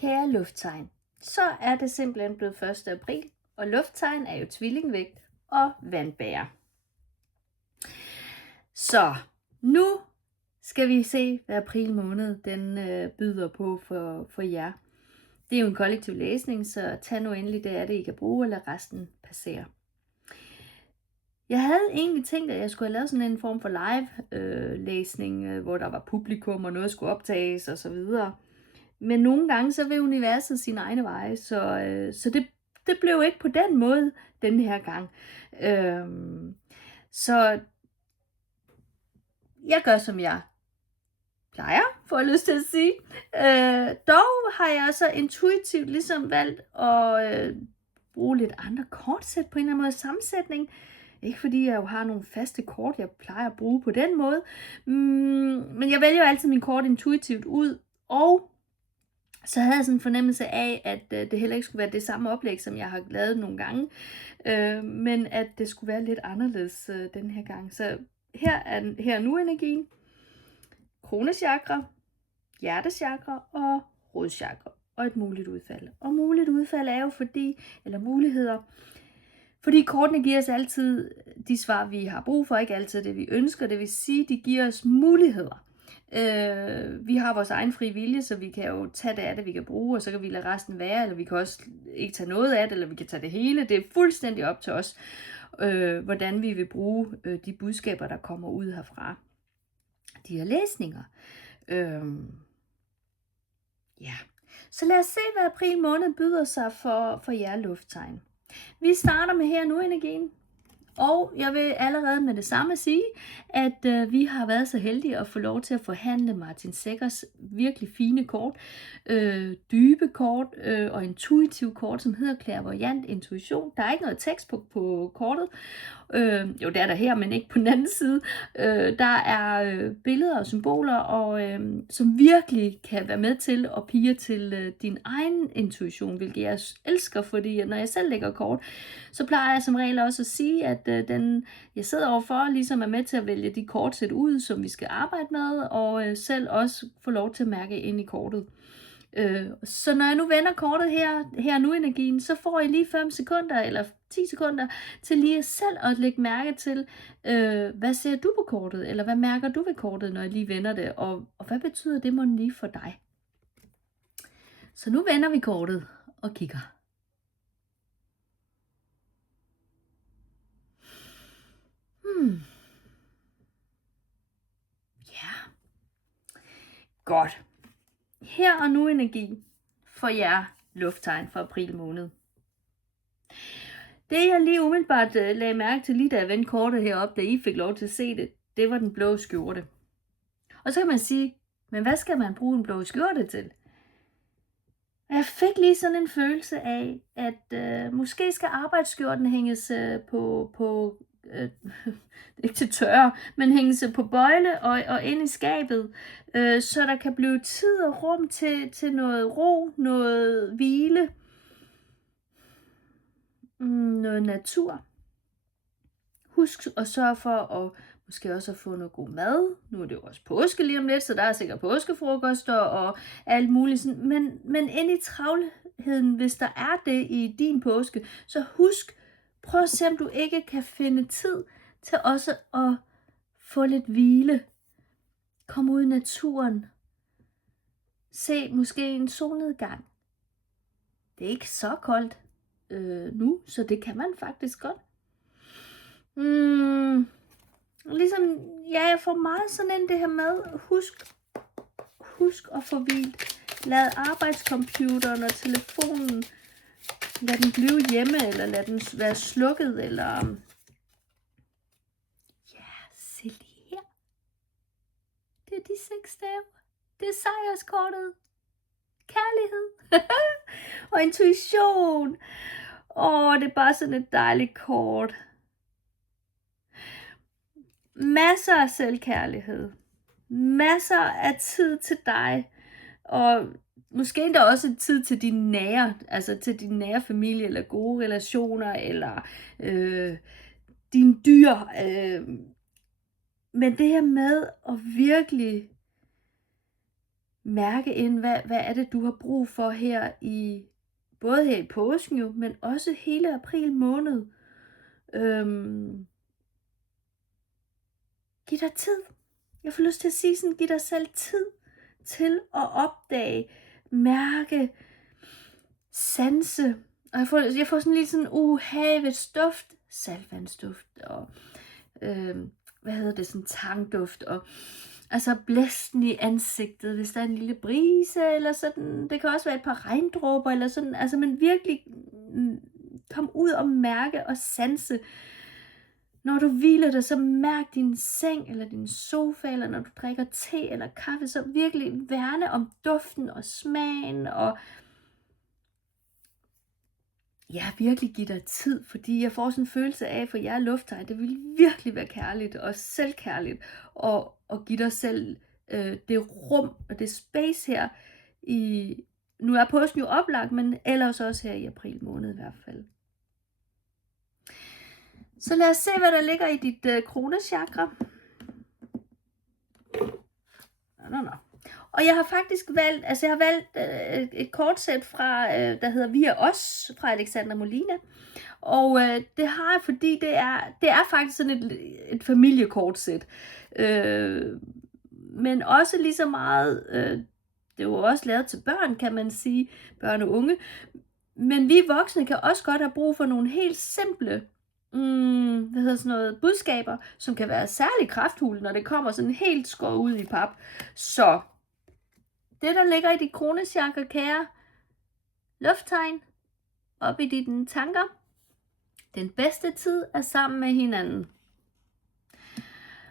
Kære lufttegn, så er det simpelthen blevet 1. april, og lufttegn er jo tvillingvægt og vandbærer. Så nu skal vi se, hvad april måned den byder på for jer. Det er jo en kollektiv læsning, så tag nu endelig det af det, I kan bruge, eller resten passere. Jeg havde egentlig tænkt, at jeg skulle have lavet sådan en form for live-læsning, hvor der var publikum, og noget skulle optages osv. Men nogle gange, så vil universet sine egne veje, så det blev ikke på den måde den her gang. Så jeg gør, som jeg plejer, får jeg lyst til at sige. Dog har jeg så intuitivt ligesom valgt at bruge lidt andre kortsæt på en eller anden måde, sammensætning. Ikke fordi jeg jo har nogle faste kort, jeg plejer at bruge på den måde. Men jeg vælger altid min kort intuitivt ud, og så havde jeg sådan en fornemmelse af, at det heller ikke skulle være det samme oplæg, som jeg har lavet nogle gange, men at det skulle være lidt anderledes den her gang. Så her nu energien, kronechakra, hjertechakra og rodchakra, og et muligt udfald. Og muligt udfald er jo muligheder, fordi kortene giver os altid de svar, vi har brug for, ikke altid det, vi ønsker. Det vil sige, de giver os muligheder. Vi har vores egen fri vilje, så vi kan jo tage det af det, vi kan bruge, og så kan vi lade resten være, eller vi kan også ikke tage noget af det, eller vi kan tage det hele. Det er fuldstændig op til os, hvordan vi vil bruge de budskaber, der kommer ud herfra. De her læsninger. Så lad os se, hvad april måned byder sig for jer lufttegn. Vi starter med her nu energien. Og jeg vil allerede med det samme sige, at vi har været så heldige at få lov til at forhandle Martin Seggers virkelig fine kort, dybe kort og intuitive kort, som hedder Clairvoyant Intuition. Der er ikke noget tekst på kortet. Jo, det er der her, men ikke på den anden side. Der er billeder og symboler, og som virkelig kan være med til at pige til din egen intuition, hvilket jeg elsker, fordi når jeg selv lægger kort, så plejer jeg som regel også at sige, at den jeg sidder overfor ligesom er med til at vælge de kortsæt ud, som vi skal arbejde med, og selv også få lov til at mærke ind i kortet. Så når jeg nu vender kortet her nu energien, så får I lige 5 sekunder eller 10 sekunder til lige selv at lægge mærke til, hvad ser du på kortet, eller hvad mærker du ved kortet, når jeg lige vender det, og hvad betyder det mon lige for dig? Så nu vender vi kortet og kigger. Ja. Godt. Her og nu energi for jer lufttegn for april måned. Det jeg lige umiddelbart lagde mærke til, lige da jeg vendte kortet heroppe, da I fik lov til at se det, det var den blå skjorte. Og så kan man sige, men hvad skal man bruge en blå skjorte til? Jeg fik lige sådan en følelse af, at måske skal arbejdsskjorten hænges på ikke til tørre, men hænges på bøjle og ind i skabet, så der kan blive tid og rum til noget ro, noget hvile, noget natur. Husk at sørge for at måske også at få noget god mad. Nu er det jo også påske lige om lidt, så der er sikkert påskefrokoster og alt muligt. Men ind i travlheden, hvis der er det i din påske, så husk, prøv at se, om du ikke kan finde tid til også at få lidt hvile. Kom ud i naturen. Se måske en solnedgang. Det er ikke så koldt nu, så det kan man faktisk godt. Ligesom, ja, jeg får meget sådan en det her med, husk at få hvilt. Lad arbejdscomputeren og telefonen, lad den blive hjemme, eller lad den være slukket, eller ja, se lige her. Det er de 6 stave. Det er sejrskortet. Kærlighed. Og intuition. Det er bare sådan et dejligt kort. Masser af selvkærlighed. Masser af tid til dig. Og måske endda også tid til din nære, altså til din nære familie, eller gode relationer, eller dine dyr. Men det her med at virkelig mærke ind, hvad er det, du har brug for her både her i påsken jo, men også hele april måned. Giv dig tid. Jeg får lyst til at sige sådan, giv dig selv tid til at opdage, mærke, sanse. Og jeg får sådan lige sådan havets duft, saltvandsduft og sådan tangduft og altså blæsten i ansigtet, hvis der er en lille brise eller sådan. Det kan også være et par regndråber eller sådan. Altså men virkelig kom ud og mærke og sanse. Når du hviler dig, så mærk din seng eller din sofa, eller når du drikker te eller kaffe, så virkelig værne om duften og smagen, og virkelig give dig tid, fordi jeg får sådan en følelse af, for jeg er lufttegn, det vil virkelig være kærligt og selvkærligt, og give dig selv det rum og det space her nu er påsken jo oplagt, men ellers også her i april måned i hvert fald. Så lad os se, hvad der ligger i dit kronechakra. Og jeg har faktisk valgt, et kortsæt fra, der hedder Vi er os, fra Alexandra Molina. Og det har jeg, fordi det er faktisk sådan et familiekortsæt. Men også lige så meget, det er jo også lavet til børn, kan man sige, børn og unge. Men vi voksne kan også godt have brug for nogle helt simple budskaber, som kan være særlig kraftfulde, når det kommer sådan helt skåret ud i pap. Så det, der ligger i dit kronechakra, kære lufttegn, op i dine tanker, den bedste tid er sammen med hinanden.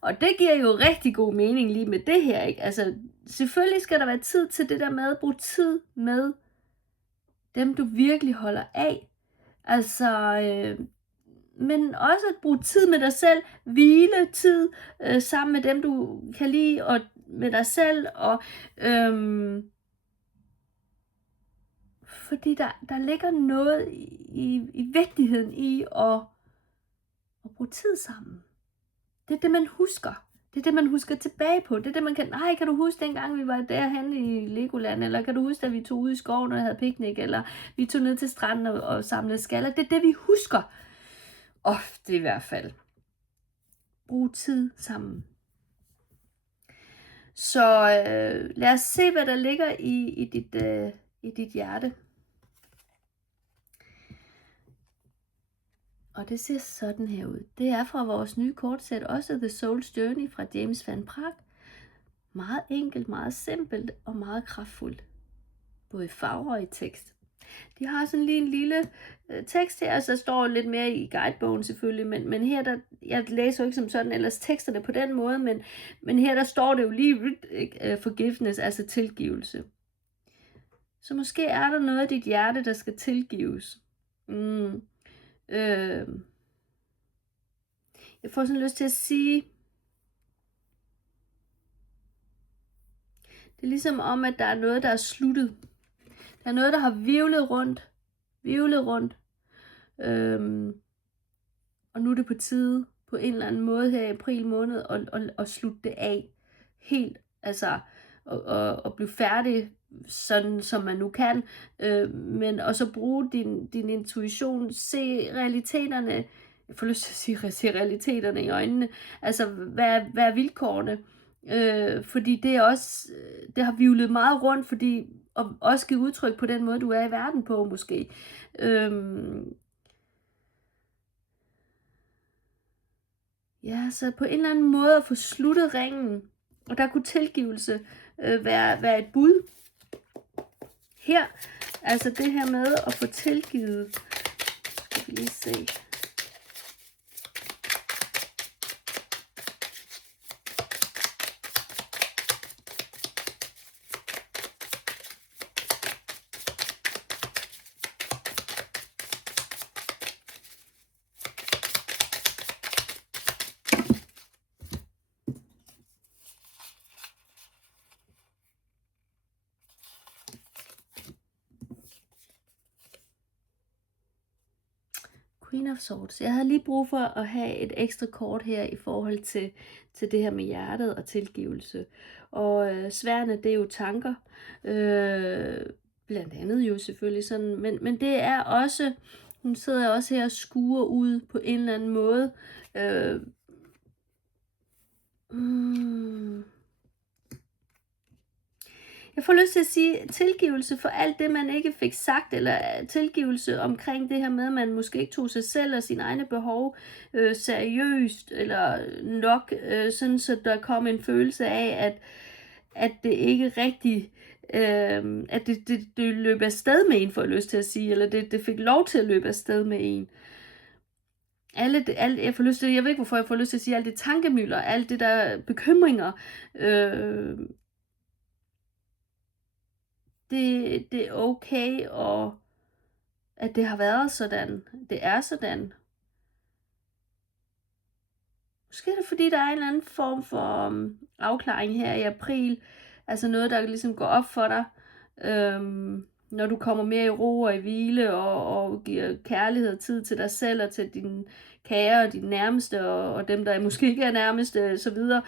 Og det giver jo rigtig god mening lige med det her, ikke? Altså, selvfølgelig skal der være tid til det der med at bruge tid med dem, du virkelig holder af. Altså, men også at bruge tid med dig selv, hvile tid sammen med dem, du kan lide, og med dig selv, og fordi der ligger noget i vigtigheden i at bruge tid sammen. Det er det, man husker. Det er det, man husker tilbage på. Det er det, man kan du huske dengang, vi var derhenne i Legoland, eller kan du huske, at vi tog ud i skoven og havde piknik, eller vi tog ned til stranden og samlede skaller. Det er det, vi husker. Ofte i hvert fald. Brug tid sammen. Så lad os se, hvad der ligger i dit hjerte. Og det ser sådan her ud. Det er fra vores nye kortsæt, også The Soul's Journey fra James Van Praagh. Meget enkelt, meget simpelt og meget kraftfuldt. Både i farver og i tekst. De har sådan lige en lille tekst her, så står lidt mere i guidebogen selvfølgelig, men her, jeg læser jo ikke som sådan ellers teksterne på den måde, men her der står det jo lige forgiveness, altså tilgivelse. Så måske er der noget af dit hjerte, der skal tilgives. Jeg får sådan lyst til at sige, det er ligesom om, at der er noget, der er sluttet. Der er noget, der har virvlet rundt. Og nu er det på tide, på en eller anden måde her i april måned, at slutte det af. Helt, altså, og blive færdig, sådan som man nu kan. Men og så bruge din intuition, se realiteterne, jeg får lyst til at sige, se realiteterne i øjnene. Altså, hvad er vilkårene? Fordi det er også, det har virvlet meget rundt, fordi og også give udtryk på den måde, du er i verden på, måske. Så på en eller anden måde at få sluttet ringen, og der kunne tilgivelse være et bud. Her, altså det her med at få tilgivet, skal vi lige se. Queen of Swords. Jeg havde lige brug for at have et ekstra kort her i forhold til det her med hjertet og tilgivelse. Og sværene, det er jo tanker. Blandt andet jo selvfølgelig sådan. Men det er også, hun sidder også her og skuer ud på en eller anden måde. Jeg får lyst til at sige tilgivelse for alt det, man ikke fik sagt, eller tilgivelse omkring det her med, at man måske ikke tog sig selv og sine egne behov seriøst, eller nok, sådan så der kom en følelse af, at det ikke rigtig, at det løb afsted med en, får jeg lyst til at sige, eller det fik lov til at løbe afsted med en. Jeg får lyst til, jeg ved ikke hvorfor jeg får lyst til at sige, alt det tankemylder, alt det der bekymringer, det er okay, og at det har været sådan. Det er sådan. Måske er det fordi, der er en eller anden form for afklaring her i april. Altså noget, der ligesom går op for dig. Når du kommer mere i ro og i hvile, og giver kærlighed og tid til dig selv, og til dine kære og dine nærmeste, og dem, der måske ikke er nærmeste, så videre.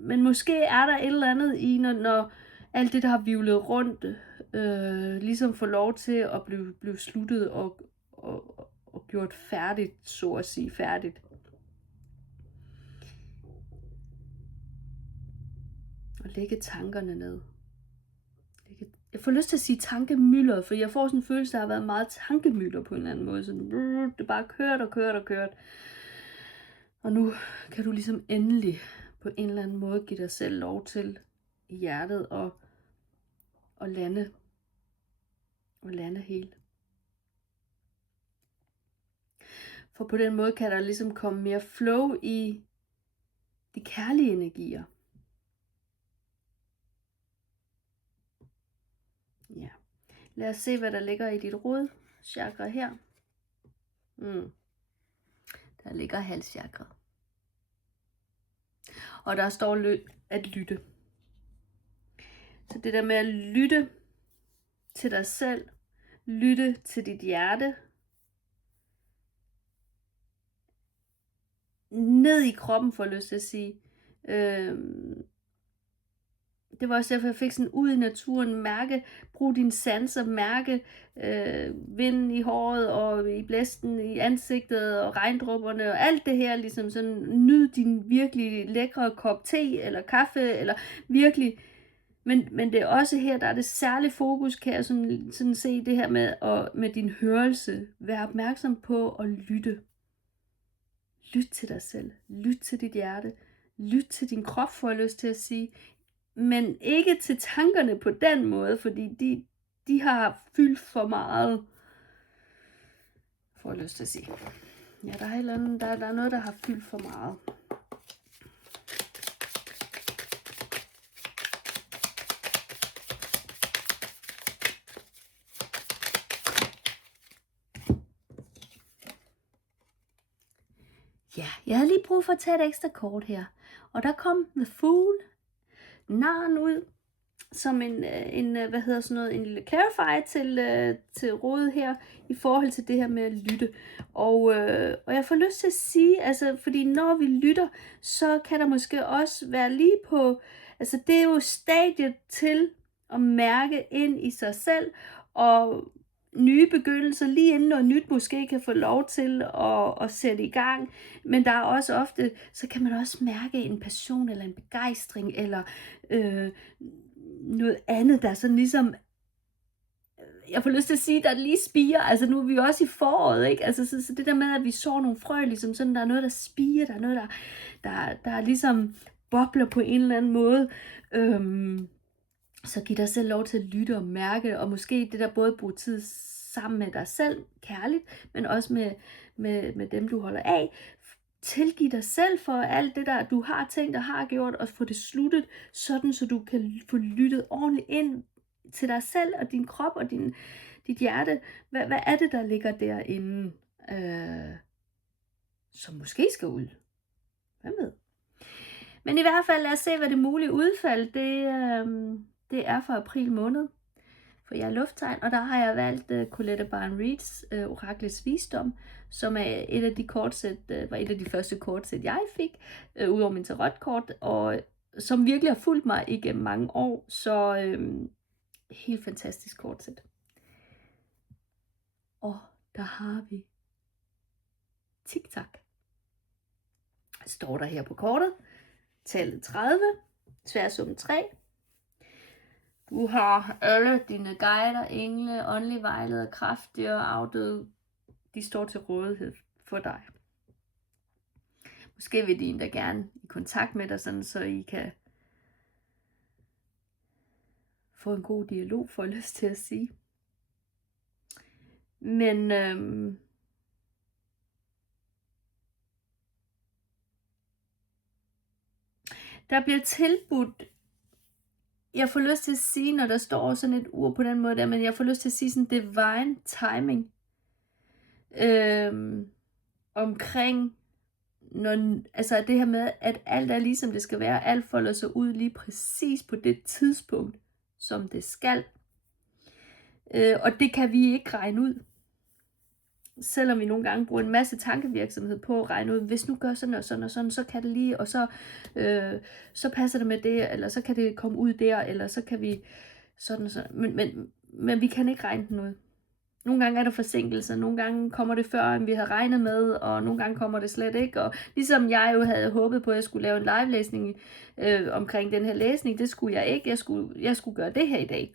Men måske er der et eller andet i, når alt det, der har hvirvlet rundt, ligesom får lov til at blive sluttet og gjort færdigt, så at sige færdigt. Og lægge tankerne ned. Jeg får lyst til at sige tankemylder, for jeg får sådan en følelse, der har været meget tankemylder på en eller anden måde. Sådan, det bare kørt. Og nu kan du ligesom endelig på en eller anden måde give dig selv lov til i hjertet og lande. Og lande helt. For på den måde kan der ligesom komme mere flow i de kærlige energier. Ja. Lad os se, hvad der ligger i dit rodchakra her. Der ligger halschakra. Og der står at lytte. Så det der med at lytte til dig selv, lytte til dit hjerte, ned i kroppen, får jeg lyst til at sige. Det var også derfor, jeg fik sådan ud i naturen, brug dine sanser, mærke vinden i håret, og i blæsten i ansigtet, og regndrupperne, og alt det her, ligesom sådan, nyd din virkelig lækre kop te, eller kaffe, eller virkelig. Men det er også her, der er det særlige fokus, kan jeg sådan se det her med din hørelse. Vær opmærksom på at lytte. Lyt til dig selv. Lyt til dit hjerte. Lyt til din krop, får jeg lyst til at sige. Men ikke til tankerne på den måde, fordi de har fyldt for meget, får jeg lyst til at sige. Ja, der er noget, der har fyldt for meget. Ja, jeg havde lige brug for at tage et ekstra kort her. Og der kom The Fool, narren ud, som en lille clarify til rådet her, i forhold til det her med at lytte. Og jeg får lyst til at sige, altså, fordi når vi lytter, så kan der måske også være lige på, altså det er jo stadiet til at mærke ind i sig selv, og nye begyndelser, lige inden noget nyt måske kan få lov til at sætte i gang. Men der er også ofte, så kan man også mærke en passion, eller en begejstring, eller noget andet, der sådan ligesom, jeg får lyst til at sige, der lige spiger. Altså nu er vi også i foråret, ikke? Altså så det der med, at vi sår nogle frø, ligesom sådan, der er noget, der spiger, der er noget, der ligesom bobler på en eller anden måde. Så giv dig selv lov til at lytte og mærke, og måske det der både bruge tid sammen med dig selv, kærligt, men også med dem, du holder af. Tilgiv dig selv for alt det der, du har tænkt og har gjort, og få det sluttet, sådan så du kan få lyttet ordentligt ind til dig selv, og din krop, og dit hjerte. Hvad er det, der ligger derinde, som måske skal ud? Hvad med? Men i hvert fald, lad os se, hvad det mulige udfald, det er for april måned. for jer lufttegn, og der har jeg valgt Colette Baron Reeds Oraklets Visdom, som er et af de kortsæt, var et af de første kortsæt, jeg fik, udover min tarotkort, og som virkelig har fulgt mig igennem mange år, så helt fantastisk kortsæt. Og der har vi TikTok. Står der her på kortet. Tallet 30, tværsummen 3. Du har alle dine guider, engle, åndelige vejledere, kraftige og afdøde. De står til rådighed for dig. Måske vil de endda gerne i kontakt med dig, sådan så I kan få en god dialog, får jeg lyst til at sige. Men der bliver tilbudt, jeg får lyst til at sige, når der står sådan et ord på den måde der, men jeg får lyst til at sige sådan divine timing omkring, altså det her med, at alt er ligesom det skal være, alt folder sig ud lige præcis på det tidspunkt, som det skal. Og det kan vi ikke regne ud. Selvom vi nogle gange bruger en masse tankevirksomhed på at regne ud, hvis nu gør sådan og sådan og sådan, så kan det lige, og så passer det med det, eller så kan det komme ud der, eller så kan vi sådan og sådan. Men vi kan ikke regne den ud. Nogle gange er der forsinkelser, nogle gange kommer det før, end vi havde regnet med, og nogle gange kommer det slet ikke. Og ligesom jeg jo havde håbet på, at jeg skulle lave en live-læsning omkring den her læsning, det skulle jeg ikke. Jeg skulle gøre det her i dag.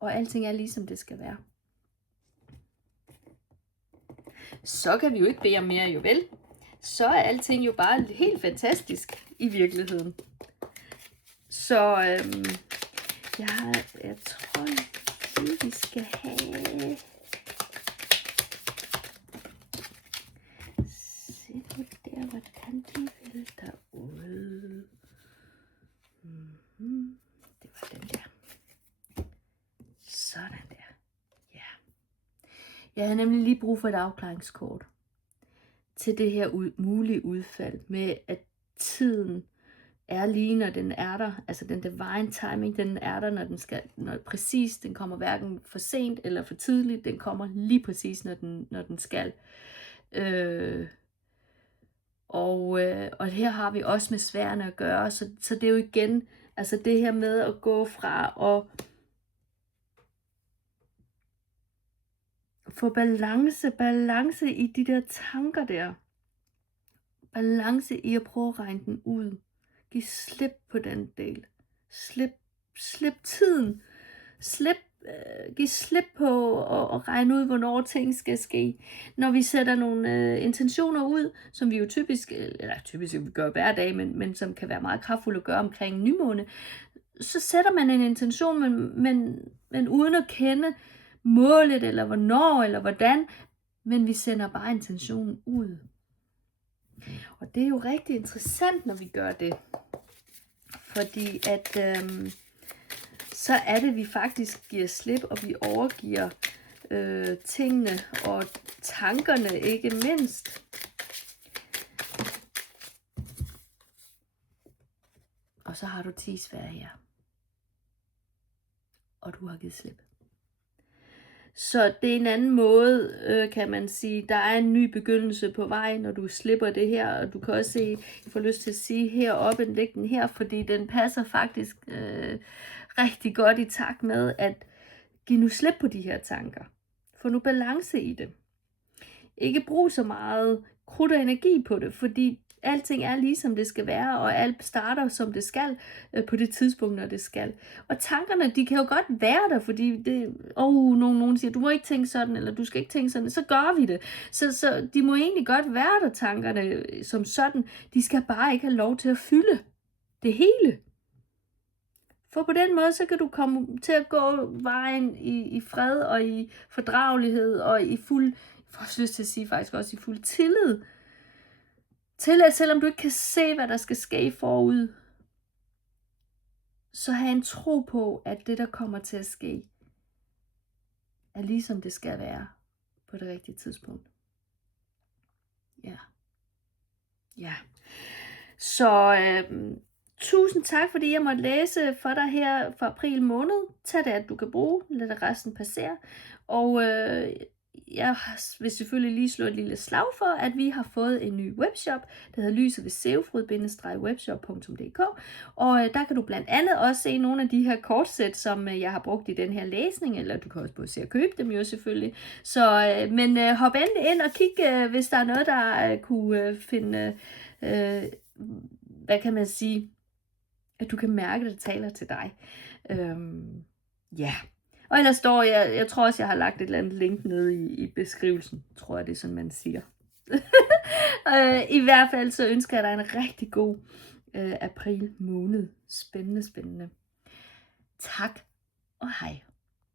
Og alting er ligesom det skal være. Så kan vi jo ikke bede om mere, jo vel? Så er alting jo bare helt fantastisk i virkeligheden. Så jeg tror lige, vi skal have... Se nu der, hvad kan de vel derude? Det var den der. Sådan der. Ja. Jeg havde nemlig lige brug for et afklaringskort til det her mulige udfald med, at tiden er lige, når den er der. Altså den divine timing, den er der, når præcis, den kommer hverken for sent eller for tidligt. Den kommer lige præcis, når den skal. Og her har vi også med sværene at gøre. Så det er jo igen, altså det her med at gå fra og få balance i de der tanker der. Balance i at prøve at regne den ud. Giv slip på den del. Slip tiden. Giv slip på at regne ud, hvornår ting skal ske. Når vi sætter nogle intentioner ud, som vi jo typisk vi gør hver dag, men som kan være meget kraftfulde at gøre omkring nymåne, så sætter man en intention, men uden at kende målet, eller hvornår, eller hvordan, men vi sender bare intentionen ud. Og det er jo rigtig interessant, når vi gør det, fordi at så er det, vi faktisk giver slip, og vi overgiver tingene og tankerne ikke mindst. Og så har du 10 svær her, og du har givet slip. Så det er en anden måde, kan man sige. Der er en ny begyndelse på vej, når du slipper det her. Og du kan også se, jeg får lyst til at sige heroppe, læg den her, fordi den passer faktisk rigtig godt i takt med at give nu slip på de her tanker. Få nu balance i det. Ikke brug så meget krudt og energi på det, fordi alting er ligesom det skal være, og alt starter som det skal, på det tidspunkt, når det skal. Og tankerne, de kan jo godt være der, fordi nogen siger, du må ikke tænke sådan, eller du skal ikke tænke sådan, så gør vi det. Så de må egentlig godt være der, tankerne som sådan. De skal bare ikke have lov til at fylde det hele. For på den måde, så kan du komme til at gå vejen i fred, og i fordragelighed, og i fuld, for at lyst til at sige faktisk også i fuld tillid, til at selvom du ikke kan se, hvad der skal ske forud, så have en tro på, at det, der kommer til at ske, er ligesom det skal være på det rigtige tidspunkt. Ja. Så Tusind tak, fordi jeg måtte læse for dig her for april måned. Tag det, at du kan bruge. Lad det resten passere. Og jeg vil selvfølgelig lige slå et lille slag for, at vi har fået en ny webshop, der hedder lyset-webshop.dk. Og der kan du blandt andet også se nogle af de her kortsæt, som jeg har brugt i den her læsning, eller du kan også både se og købe dem jo selvfølgelig. Så, men hop endelig ind og kig, hvis der er noget, der kunne finde, hvad kan man sige, at du kan mærke, at det taler til dig. Ja. Og ellers står jeg tror også, jeg har lagt et eller andet link nede i beskrivelsen. Tror jeg, det er sådan, man siger. I hvert fald så ønsker jeg dig en rigtig god april måned. Spændende, spændende. Tak og hej.